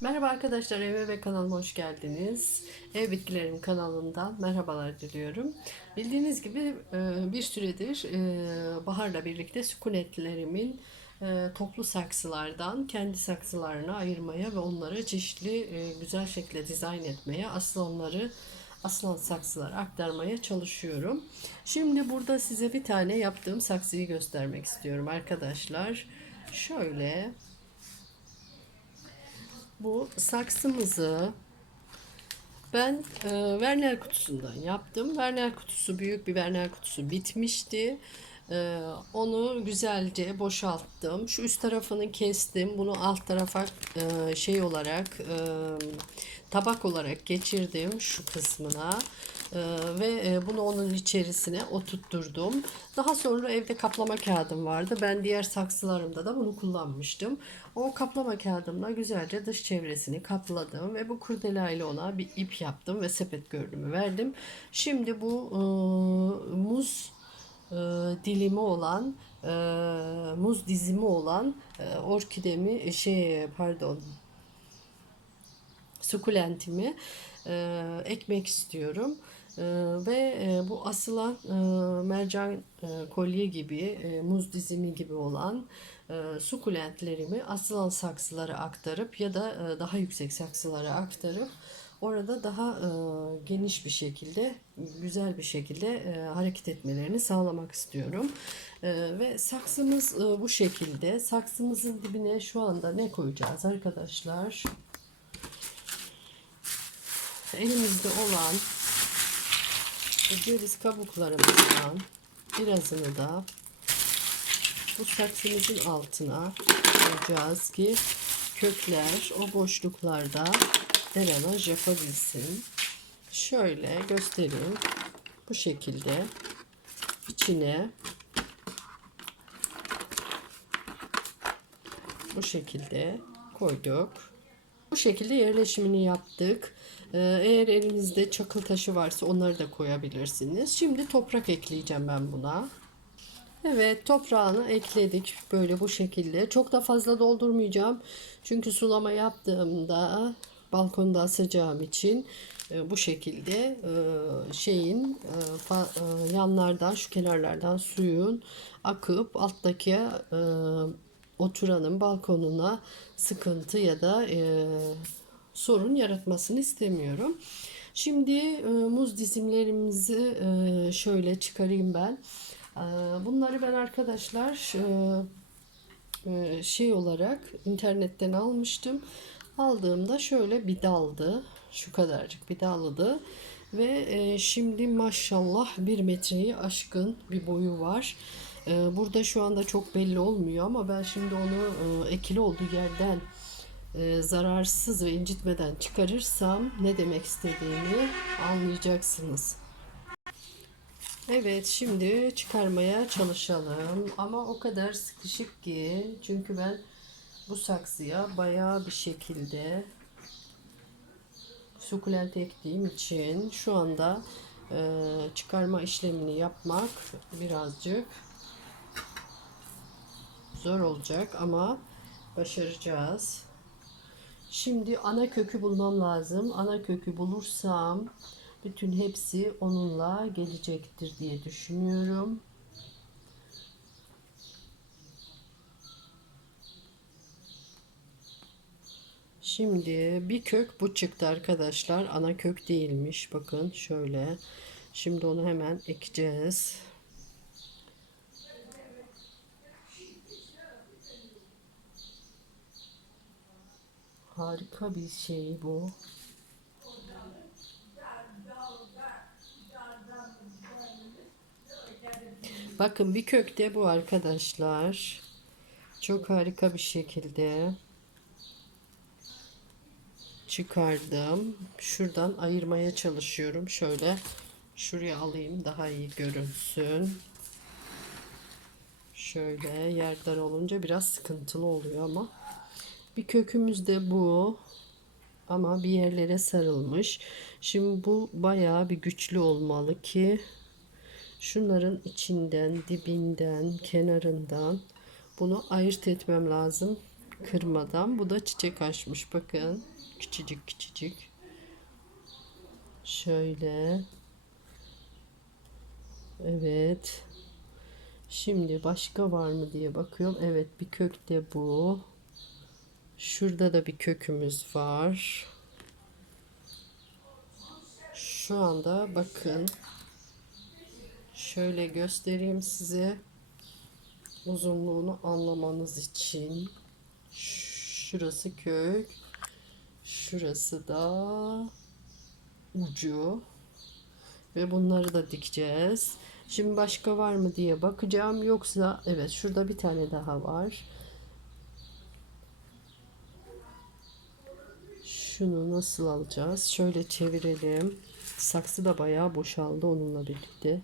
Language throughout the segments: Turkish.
Merhaba arkadaşlar, eve ve kanalıma hoş geldiniz. Ev Bitkilerim kanalından merhabalar diliyorum. Bildiğiniz gibi e, bir süredir e, Bahar'la birlikte sükunetlerimin e, toplu saksılardan kendi saksılarına ayırmaya ve onları çeşitli güzel şekilde dizayn etmeye, asıl onları aslan saksılar aktarmaya çalışıyorum. Şimdi burada size bir tane yaptığım saksıyı göstermek istiyorum arkadaşlar. Şöyle bu saksımızı ben e, Werner kutusundan yaptım. Werner kutusu büyük bir Werner kutusu bitmişti. E, onu güzelce boşalttım. Şu üst tarafını kestim. Bunu alt tarafa e, şey olarak e, tabak olarak geçirdim şu kısmına. E, ve e, bunu onun içerisine oturtturdum. Daha sonra evde kaplama kağıdım vardı. Ben diğer saksılarımda da bunu kullanmıştım. O kaplama kağıdımla güzelce dış çevresini kapladım ve bu kurdela ile ona bir ip yaptım ve sepet görünümü verdim. Şimdi bu e, muz e, dilimi olan e, muz dizimi olan e, orkidemi şey pardon sukulentimi e, ekmek istiyorum. E, ve e, bu asılan e, mercan e, kolye gibi, muz dizimi gibi olan e, sukulentlerimi asılan saksılara aktarıp ya da daha yüksek saksılara aktarıp orada daha geniş bir şekilde, güzel bir şekilde hareket etmelerini sağlamak istiyorum. Ve saksımız bu şekilde. Saksımızın dibine şu anda ne koyacağız arkadaşlar? elimizde olan ceviz kabuklarımızdan birazını da bu saksımızın altına koyacağız ki kökler o boşluklarda deranaj yapabilsin. Şöyle göstereyim. Bu şekilde içine bu şekilde koyduk. Bu şekilde yerleşimini yaptık. Ee, Eğer elinizde çakıl taşı varsa onları da koyabilirsiniz. Şimdi toprak ekleyeceğim ben buna. Evet toprağını ekledik böyle bu şekilde. Çok da fazla doldurmayacağım. Çünkü sulama yaptığımda balkonda asacağım için e, bu şekilde e, şeyin e, yanlardan şu kenarlardan suyun akıp alttaki oturanın balkonuna sıkıntı ya da e, sorun yaratmasını istemiyorum. Şimdi e, muz dizimlerimizi e, şöyle çıkarayım ben. E, bunları ben arkadaşlar e, e, şey olarak internetten almıştım. Aldığımda şöyle bir daldı. Şu kadarcık bir daldı. Ve e, şimdi maşallah bir metreyi aşkın bir boyu var. E, burada şu anda çok belli olmuyor ama ben şimdi onu e, ekili olduğu yerden e, zararsız ve incitmeden çıkarırsam ne demek istediğimi anlayacaksınız. Evet şimdi çıkarmaya çalışalım ama o kadar sıkışık ki çünkü ben bu saksıya bayağı bir şekilde sukulent ektiğim için şu anda e, çıkarma işlemini yapmak birazcık zor olacak ama başaracağız. Şimdi ana kökü bulmam lazım. Ana kökü bulursam bütün hepsi onunla gelecektir diye düşünüyorum. Şimdi bir kök bu çıktı arkadaşlar. Ana kök değilmiş. Bakın şöyle. Şimdi onu hemen ekeceğiz. Harika bir şey bu. Bakın bir kökte bu arkadaşlar. Çok harika bir şekilde çıkardım. Şuradan ayırmaya çalışıyorum. Şöyle şuraya alayım daha iyi görünsün. Şöyle yerden olunca biraz sıkıntılı oluyor ama bir kökümüz de bu. Ama bir yerlere sarılmış. Şimdi bu bayağı bir güçlü olmalı ki şunların içinden, dibinden, kenarından bunu ayırt etmem lazım. kırmadan. Bu da çiçek açmış. Bakın. Küçücük küçücük. Şöyle. Evet. Şimdi başka var mı diye bakıyorum. Evet bir kök de bu. Şurada da bir kökümüz var. Şu anda bakın. Şöyle göstereyim size. Uzunluğunu anlamanız için. Şurası kök. Şurası da ucu. Ve bunları da dikeceğiz. Şimdi başka var mı diye bakacağım. Yoksa evet şurada bir tane daha var. Şunu nasıl alacağız? Şöyle çevirelim. Saksı da bayağı boşaldı onunla birlikte.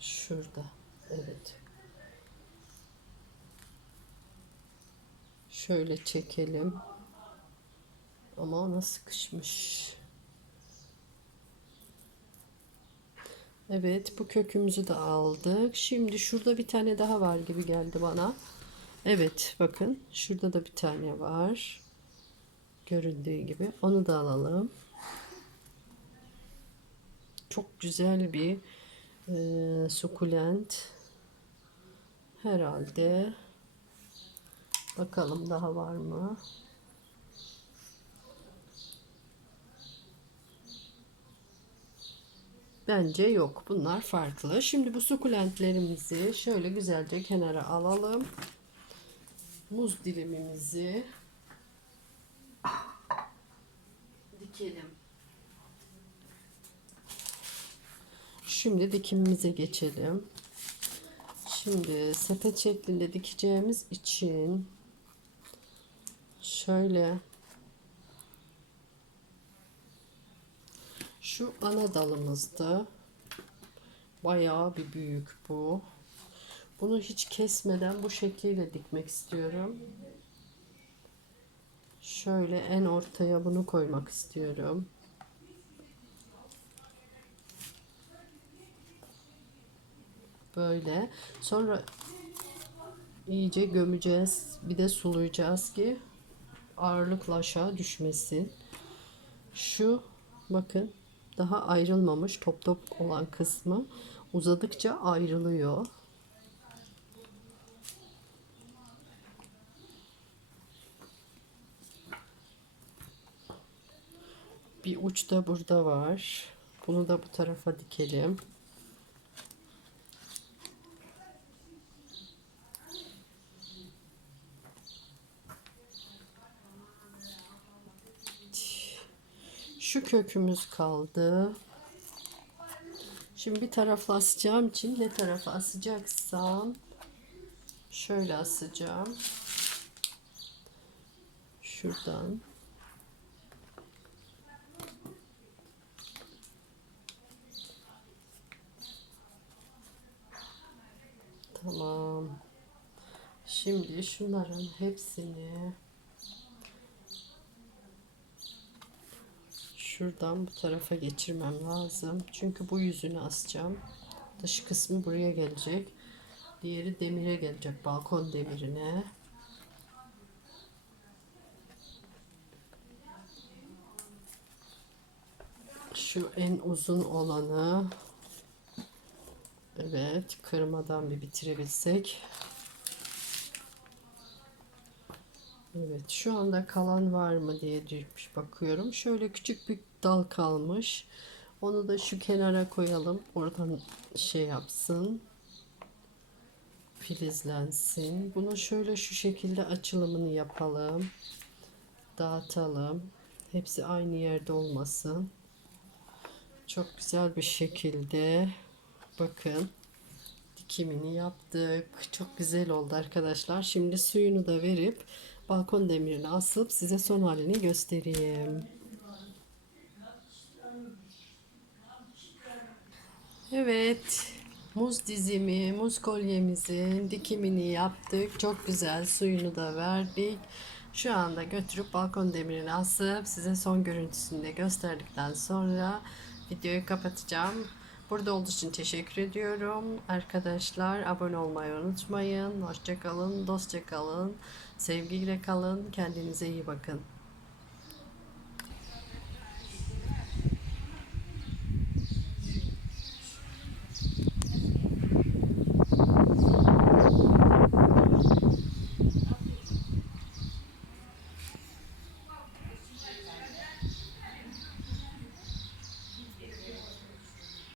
Şurada. Evet. Şöyle çekelim. Ama ona sıkışmış. Evet bu kökümüzü de aldık. Şimdi şurada bir tane daha var gibi geldi bana. Evet bakın şurada da bir tane var. Göründüğü gibi. Onu da alalım. Çok güzel bir e, sukulent. Herhalde. Bakalım daha var mı? Bence yok. Bunlar farklı. Şimdi bu sukulentlerimizi şöyle güzelce kenara alalım. Muz dilimimizi dikelim. Şimdi dikimimize geçelim. Şimdi sepet şeklinde dikeceğimiz için şöyle Şu ana dalımızda bayağı bir büyük bu. Bunu hiç kesmeden bu şekliyle dikmek istiyorum. Şöyle en ortaya bunu koymak istiyorum. Böyle. Sonra iyice gömeceğiz. Bir de sulayacağız ki ağırlıkla aşağı düşmesin. Şu bakın daha ayrılmamış top top olan kısmı uzadıkça ayrılıyor. Bir uç da burada var. Bunu da bu tarafa dikelim. Şu kökümüz kaldı. Şimdi bir tarafa asacağım için ne tarafa asacaksam şöyle asacağım. Şuradan. Tamam. Şimdi şunların hepsini şuradan bu tarafa geçirmem lazım. Çünkü bu yüzünü asacağım. Dış kısmı buraya gelecek. Diğeri demire gelecek. Balkon demirine. Şu en uzun olanı Evet, kırmadan bir bitirebilsek. Evet, şu anda kalan var mı diye bakıyorum. Şöyle küçük bir dal kalmış. Onu da şu kenara koyalım. Oradan şey yapsın. Filizlensin. Bunu şöyle şu şekilde açılımını yapalım. Dağıtalım. Hepsi aynı yerde olmasın. Çok güzel bir şekilde bakın dikimini yaptık. Çok güzel oldu arkadaşlar. Şimdi suyunu da verip balkon demirine asıp size son halini göstereyim. Evet. Muz dizimi, muz kolyemizin dikimini yaptık. Çok güzel suyunu da verdik. Şu anda götürüp balkon demirine asıp size son görüntüsünü de gösterdikten sonra videoyu kapatacağım. Burada olduğu için teşekkür ediyorum. Arkadaşlar abone olmayı unutmayın. Hoşça kalın, dostça kalın. Sevgiyle kalın. Kendinize iyi bakın.